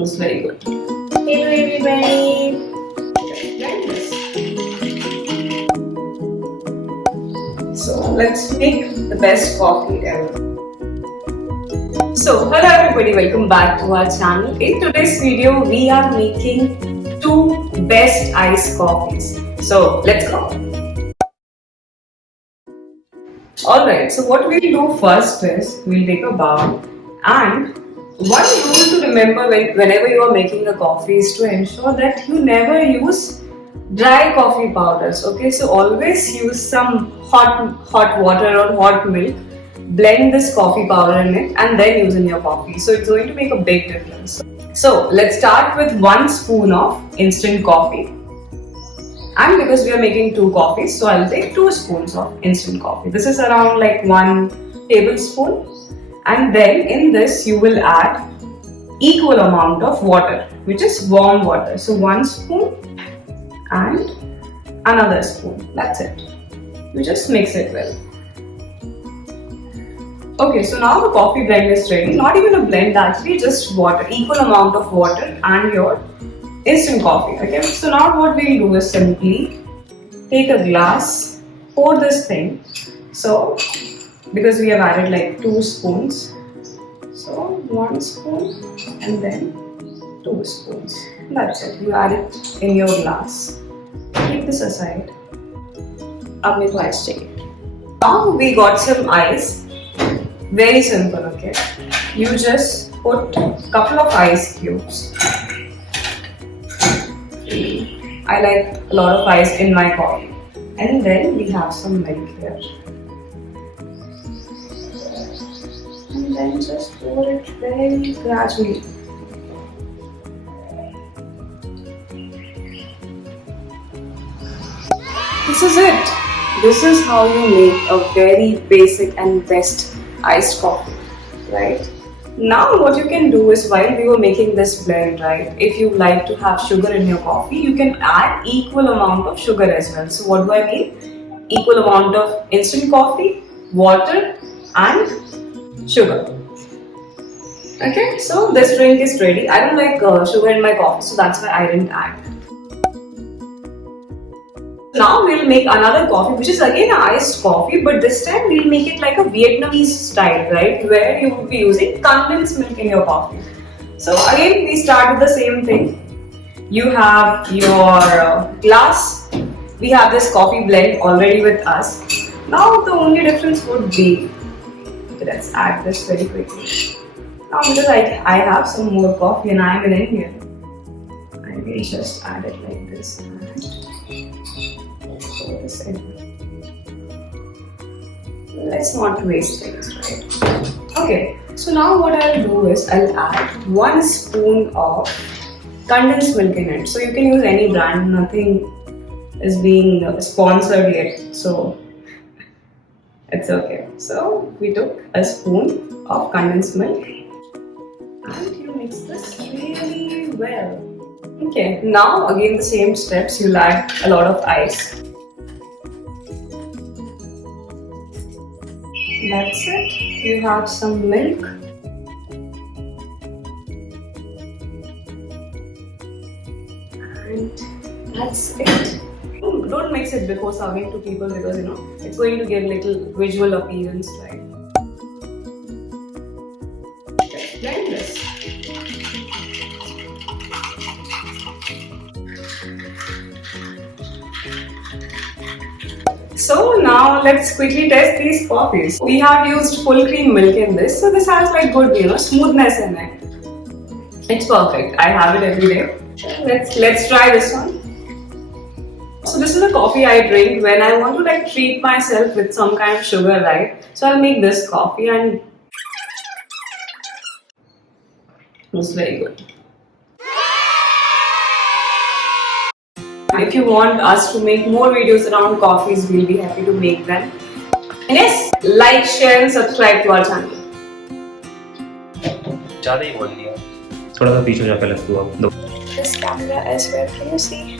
It's very good. Hello everybody. Like this. So let's make the best coffee ever. So hello everybody, welcome back to our channel. In today's video, we are making 2 best iced coffees. So let's go. Alright, so what we'll do first is we'll take a bowl, and one rule to remember whenever you are making a coffee is to ensure that you never use dry coffee powders. Okay, so always use some hot water or hot milk, blend this coffee powder in it, and then use in your coffee. So it's going to make a big difference. So let's start with 1 spoon of instant coffee. And because we are making 2 coffees, so I'll take 2 spoons of instant coffee. This is around like 1 tablespoon. And then in this you will add equal amount of water, which is warm water. So 1 spoon and another spoon. That's it. You just mix it well. Okay, so now the coffee blend is ready. Not even a blend actually, just water. Equal amount of water and your instant coffee. Okay, so now what we'll do is simply take a glass, pour this thing. So because we have added like 2 spoons, so 1 spoon and then 2 spoons. That's it. You add it in your glass. Keep this aside. Ab meko ice चाहिए. Now we got some ice. Very simple. Okay, you just put a couple of ice cubes. I like a lot of ice in my coffee. And then we have some milk here. And then just pour it very gradually. This is it. This is how you make a very basic and best iced coffee, right? Now what you can do is, while we were making this blend, right, if you like to have sugar in your coffee, you can add equal amount of sugar as well. So what do I mean? Equal amount of instant coffee, water and sugar. Okay, so this drink is ready. I don't like sugar in my coffee, so that's why I didn't add. Now we'll make another coffee, which is again an iced coffee, but this time we'll make it like a Vietnamese style, right? Where you would be using condensed milk in your coffee. So again, we start with the same thing. You have your glass. We have this coffee blend already with us. Now the only difference would be, let's add this very quickly. Now because I have some more coffee and I am in India, I will just add it like this. Let's not waste things, right? Okay, so now what I'll do is I'll add 1 spoon of condensed milk in it. So you can use any brand, nothing is being sponsored yet, so it's okay. So we took a spoon of condensed milk and you mix this really well. Okay, now again the same steps, you'll add a lot of ice. That's it. You have some milk. And that's it. Don't mix it before serving to people because it's going to give little visual appearance, right? Okay, blend this. So now let's quickly test these coffees. We have used full cream milk in this, so this has like good, smoothness in it. It's perfect. I have it every day. Let's try this one. So this is a coffee I drink when I want to like treat myself with some kind of sugar, right? So I'll make this coffee and it's very good. If you want us to make more videos around coffees, we'll be happy to make them. And yes, like, share and subscribe to our channel. ज़्यादा ही बोल दिया, थोड़ा सा पीछे जाकर लग दो। This camera is where can you see?